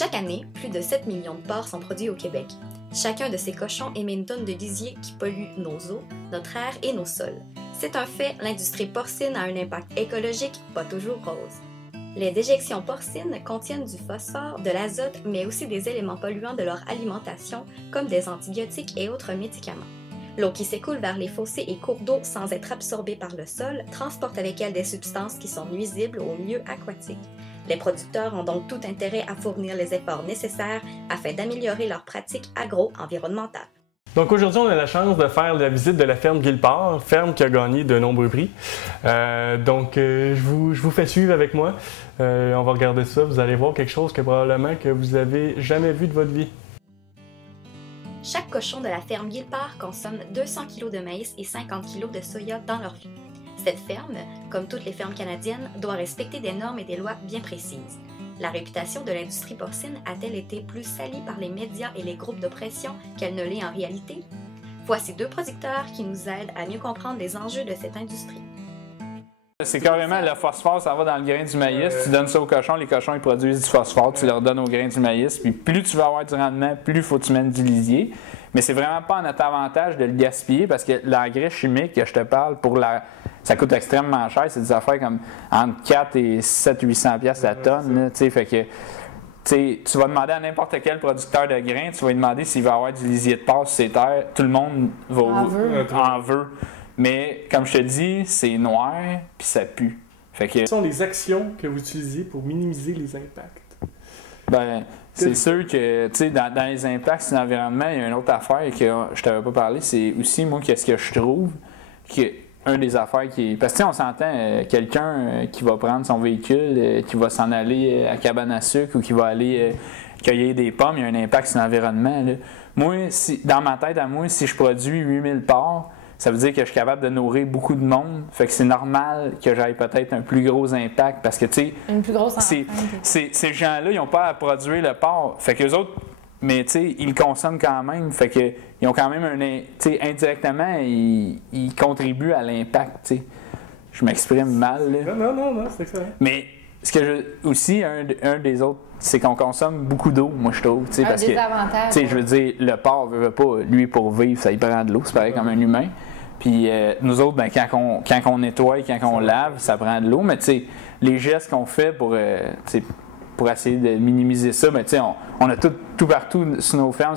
Chaque année, plus de 7 millions de porcs sont produits au Québec. Chacun de ces cochons émet une tonne de lisier qui pollue nos eaux, notre air et nos sols. C'est un fait, l'industrie porcine a un impact écologique pas toujours rose. Les déjections porcines contiennent du phosphore, de l'azote, mais aussi des éléments polluants de leur alimentation, comme des antibiotiques et autres médicaments. L'eau qui s'écoule vers les fossés et cours d'eau sans être absorbée par le sol transporte avec elle des substances qui sont nuisibles aux milieux aquatiques. Les producteurs ont donc tout intérêt à fournir les efforts nécessaires afin d'améliorer leurs pratiques agro-environnementales. Donc aujourd'hui, on a la chance de faire la visite de la ferme Guillepart, ferme qui a gagné de nombreux prix. Je vous fais suivre avec moi. On va regarder ça. Vous allez voir quelque chose que probablement que vous n'avez jamais vu de votre vie. Chaque cochon de la ferme Guillepart consomme 200 kg de maïs et 50 kg de soya dans leur vie. Cette ferme, comme toutes les fermes canadiennes, doit respecter des normes et des lois bien précises. La réputation de l'industrie porcine a-t-elle été plus salie par les médias et les groupes de pression qu'elle ne l'est en réalité? Voici deux producteurs qui nous aident à mieux comprendre les enjeux de cette industrie. C'est carrément le phosphore, ça va dans le grain du maïs. Tu donnes ça aux cochons, les cochons ils produisent du phosphore, tu leur donnes au grain du maïs. Puis plus tu vas avoir du rendement, plus il faut que tu mènes du lisier. Mais c'est vraiment pas à notre avantage de le gaspiller parce que l'engrais chimique que je te parle, ça coûte extrêmement cher. C'est des affaires comme entre 4 et 800 pièces la tonne. Fait que tu vas demander à n'importe quel producteur de grains, tu vas lui demander s'il va avoir du lisier de porc sur ses terres. Tout le monde en veut. Mais comme je te dis, c'est noir puis ça pue. Quelles sont les actions que vous utilisez pour minimiser les impacts? Ben, c'est sûr que dans les impacts sur l'environnement, il y a une autre affaire que je t'avais pas parlé, c'est aussi moi qu'est-ce que je trouve que un des affaires qui est. Parce que on s'entend, quelqu'un qui va prendre son véhicule, qui va s'en aller à cabane à sucre ou qui va aller cueillir des pommes, il y a un impact sur l'environnement. Là. Moi, dans ma tête à moi, si je produis 8000 porcs, ça veut dire que je suis capable de nourrir beaucoup de monde. Fait que c'est normal que j'aille peut-être un plus gros impact parce que, tu sais, une plus grosse ces gens-là, ils n'ont pas à produire le porc. Fait que les autres, mais tu sais, ils le consomment quand même. Fait que ils ont quand même tu sais, indirectement, ils contribuent à l'impact, tu sais. Je m'exprime mal, là. Non, c'est excellent. Mais ce que aussi, un des autres, c'est qu'on consomme beaucoup d'eau, moi je trouve. Un désavantage. Je veux dire, le porc veut pas, lui, pour vivre, ça y prend de l'eau, c'est pareil comme un humain. Puis nous autres, ben, quand on nettoie, quand on lave, ça prend de l'eau. Mais tu sais, les gestes qu'on fait pour essayer de minimiser ça, ben, on a tout partout sur nos fermes,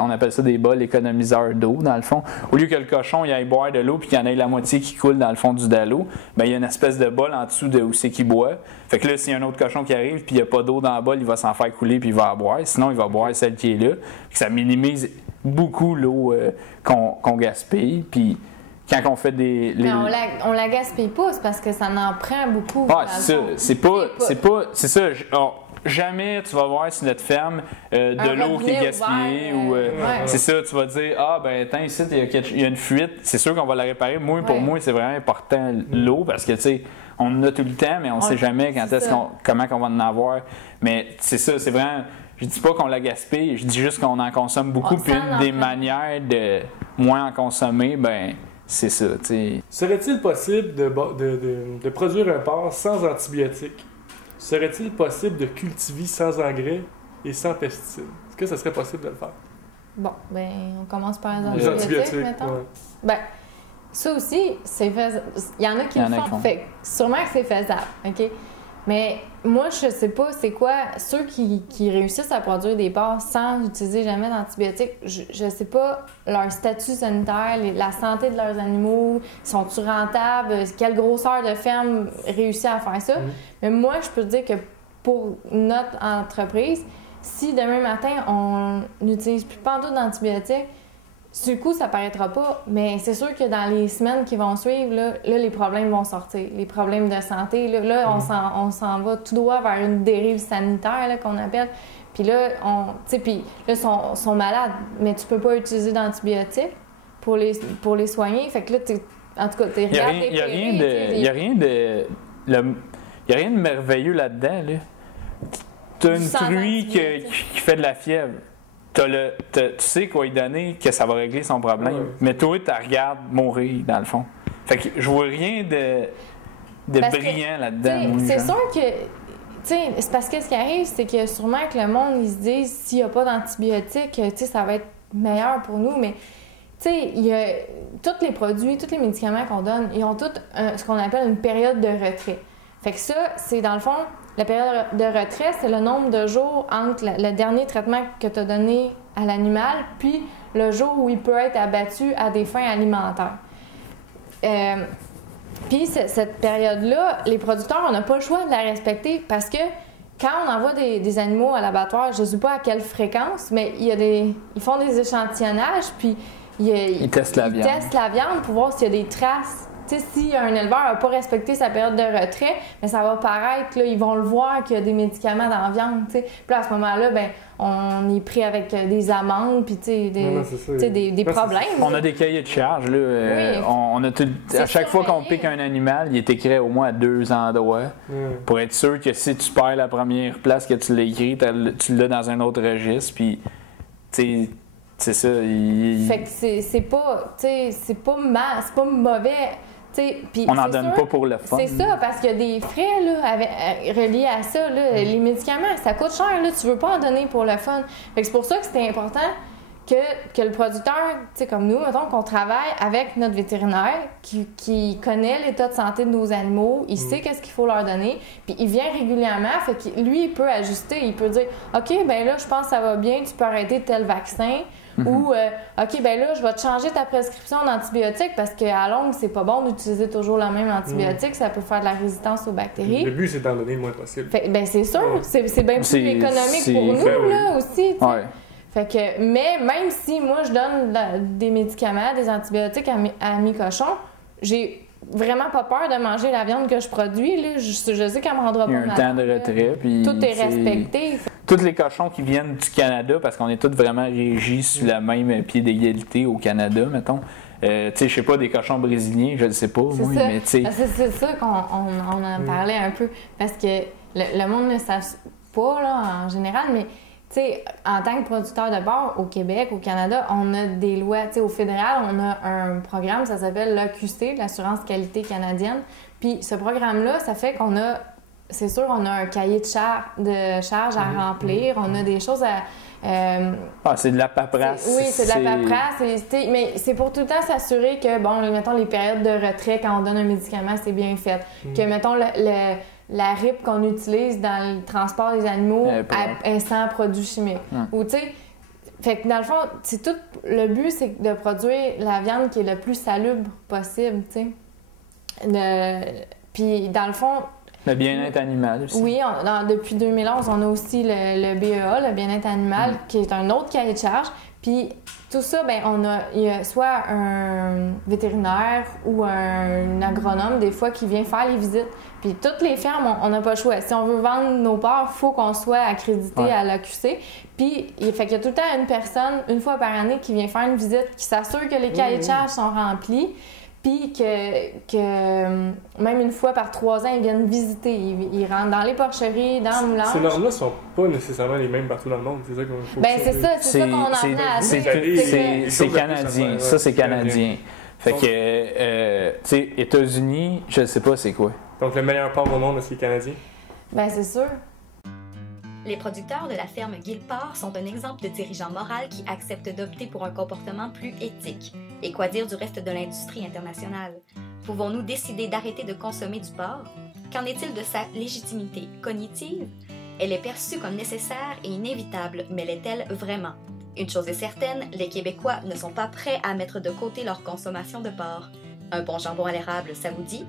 on appelle ça des bols économiseurs d'eau, dans le fond. Au lieu que le cochon il aille boire de l'eau puis qu'il y en ait la moitié qui coule dans le fond du dallo, ben, il y a une espèce de bol en dessous de où c'est qu'il boit. Fait que là, s'il y a un autre cochon qui arrive puis il n'y a pas d'eau dans le bol, il va s'en faire couler puis il va en boire. Sinon, il va boire celle qui est là. Ça minimise beaucoup l'eau qu'on gaspille. Puis quand on fait Mais on la gaspille pas, c'est parce que ça en prend beaucoup. Ah, c'est ça. Jamais tu vas voir sur notre ferme de l'eau qui est gaspillée c'est ça, tu vas dire attends, ici il y a une fuite, c'est sûr qu'on va la réparer. Pour moi, c'est vraiment important l'eau parce que tu sais, on en a tout le temps, mais on sait jamais comment on va en avoir. Mais c'est ça, c'est vraiment. Je dis pas qu'on la gaspille, je dis juste qu'on en consomme beaucoup. Puis une des manières de moins en consommer, ben c'est ça. T'sais. Serait-il possible de produire un porc sans antibiotiques? Serait-il possible de cultiver sans engrais et sans pesticides? Est-ce que ça serait possible de le faire? Bon, ben on commence par les antibiotiques, mettons. Ouais. Ben, ça aussi, c'est faisable. Il y en a qui le font. Fait sûrement que c'est faisable, OK? Mais moi, je sais pas c'est quoi. Ceux qui réussissent à produire des porcs sans utiliser jamais d'antibiotiques, je sais pas leur statut sanitaire, la santé de leurs animaux, sont-ils rentables, quelle grosseur de ferme réussit à faire ça. Mais moi, je peux te dire que pour notre entreprise, si demain matin, on n'utilise plus pantoute d'antibiotiques, sur le coup, ça paraîtra pas, mais c'est sûr que dans les semaines qui vont suivre, là les problèmes vont sortir. Les problèmes de santé, là on s'en va tout droit vers une dérive sanitaire là, qu'on appelle. Puis là, ils sont malades, mais tu peux pas utiliser d'antibiotiques pour les soigner. Fait que là, en tout cas, t'es Il n'y a rien de merveilleux là-dedans. Là. Tu as une truie qui fait de la fièvre. Tu sais quoi lui donner, que ça va régler son problème. Mais toi, tu la regardes mourir, dans le fond. Fait que je vois rien de brillant là-dedans. C'est sûr que c'est parce que ce qui arrive, c'est que sûrement que le monde, ils se disent, s'il n'y a pas d'antibiotiques, tu sais, ça va être meilleur pour nous, mais tu sais, il y a tous les produits, tous les médicaments qu'on donne, ils ont tous ce qu'on appelle une période de retrait. Fait que ça, c'est dans le fond, la période de retrait, c'est le nombre de jours entre le dernier traitement que tu as donné à l'animal, puis le jour où il peut être abattu à des fins alimentaires. Puis cette période-là, les producteurs, on n'a pas le choix de la respecter parce que quand on envoie des animaux à l'abattoir, je ne sais pas à quelle fréquence, mais ils font des échantillonnages, puis ils testent la viande pour voir s'il y a des traces. Tu sais, si un éleveur n'a pas respecté sa période de retrait, bien, ça va paraître, là, ils vont le voir qu'il y a des médicaments dans la viande, tu sais. Puis là, à ce moment-là, bien, on est pris avec des amendes, puis tu sais, des problèmes. On a des cahiers de charges, là. Oui. On a à chaque fois qu'on pique un animal, il est écrit au moins à 2 endroits pour être sûr que si tu perds la première place que tu l'as écrit, tu l'as dans un autre registre, puis tu sais, c'est ça. Fait que c'est pas mauvais. Pis on n'en donne pas pour le fun. C'est ça, parce qu'il y a des frais là, reliés à ça. Là. Les médicaments, ça coûte cher. Là. Tu veux pas en donner pour le fun. Fait que c'est pour ça que c'était important que le producteur, comme nous, mettons, qu'on travaille avec notre vétérinaire qui connaît l'état de santé de nos animaux, il sait qu'est-ce qu'il faut leur donner, puis il vient régulièrement, fait que lui, il peut ajuster. Il peut dire « OK, ben là, je pense que ça va bien, tu peux arrêter tel vaccin. » Ou OK, ben là, je vais te changer ta prescription d'antibiotiques parce qu'à longue, c'est pas bon d'utiliser toujours la même antibiotique, ça peut faire de la résistance aux bactéries. Le but, c'est d'en donner le moins possible. Ben c'est sûr, c'est bien plus économique pour nous, là, aussi. Ouais. Fait que, mais même si moi, je donne des médicaments, des antibiotiques à mes cochons, j'ai vraiment pas peur de manger la viande que je produis. Là. Je sais qu'elle me rendra pas malade. Il y a un temps de retrait. Puis tout est respecté. Tous les cochons qui viennent du Canada, parce qu'on est tous vraiment régis sur le même pied d'égalité au Canada, mettons. Tu sais, je sais pas, des cochons brésiliens, je ne sais pas, moi, mais tu sais... C'est ça qu'on en parlait un peu, parce que le monde ne savent pas, là, en général, mais tu sais, en tant que producteur de porc, au Québec, au Canada, on a des lois. Tu sais, au fédéral, on a un programme, ça s'appelle l'AQC, l'Assurance Qualité Canadienne. Puis ce programme-là, ça fait qu'on a, c'est sûr, on a un cahier de charges à remplir, on a des choses à... c'est de la paperasse. Oui, c'est de la paperasse. Mais c'est pour tout le temps s'assurer que, bon, mettons, les périodes de retrait, quand on donne un médicament, c'est bien fait. Que, mettons, la RIP qu'on utilise dans le transport des animaux est sans produits chimiques. Ou, tu sais, fait que dans le fond, c'est tout le but, c'est de produire la viande qui est le plus salubre possible, tu sais. Puis, dans le fond... Le bien-être animal aussi. Oui, depuis 2011, on a aussi le BEA, le bien-être animal, qui est un autre cahier de charge. Puis tout ça, ben il y a soit un vétérinaire ou un agronome, des fois, qui vient faire les visites. Puis toutes les fermes, on n'a pas le choix. Si on veut vendre nos porcs, il faut qu'on soit accrédité à l'AQC. Puis il y a tout le temps une personne, une fois par année, qui vient faire une visite, qui s'assure que les cahiers de charges sont remplis. Puis que même une fois par 3 ans, ils viennent visiter. Ils rentrent dans les porcheries, dans le moulage. Ces normes-là ne sont pas nécessairement les mêmes partout dans le monde. C'est ça qu'on faut. Ben c'est ça qu'on en venait à dire. C'est canadien. Ça, c'est canadien. Fait que, tu sais, États-Unis, je ne sais pas c'est quoi. Donc, le meilleur porc au monde, c'est canadien? Ben c'est sûr. Les producteurs de la ferme Guilleport sont un exemple de dirigeant moral qui accepte d'opter pour un comportement plus éthique. Et quoi dire du reste de l'industrie internationale? Pouvons-nous décider d'arrêter de consommer du porc? Qu'en est-il de sa légitimité cognitive? Elle est perçue comme nécessaire et inévitable, mais l'est-elle vraiment? Une chose est certaine, les Québécois ne sont pas prêts à mettre de côté leur consommation de porc. Un bon jambon à l'érable, ça vous dit?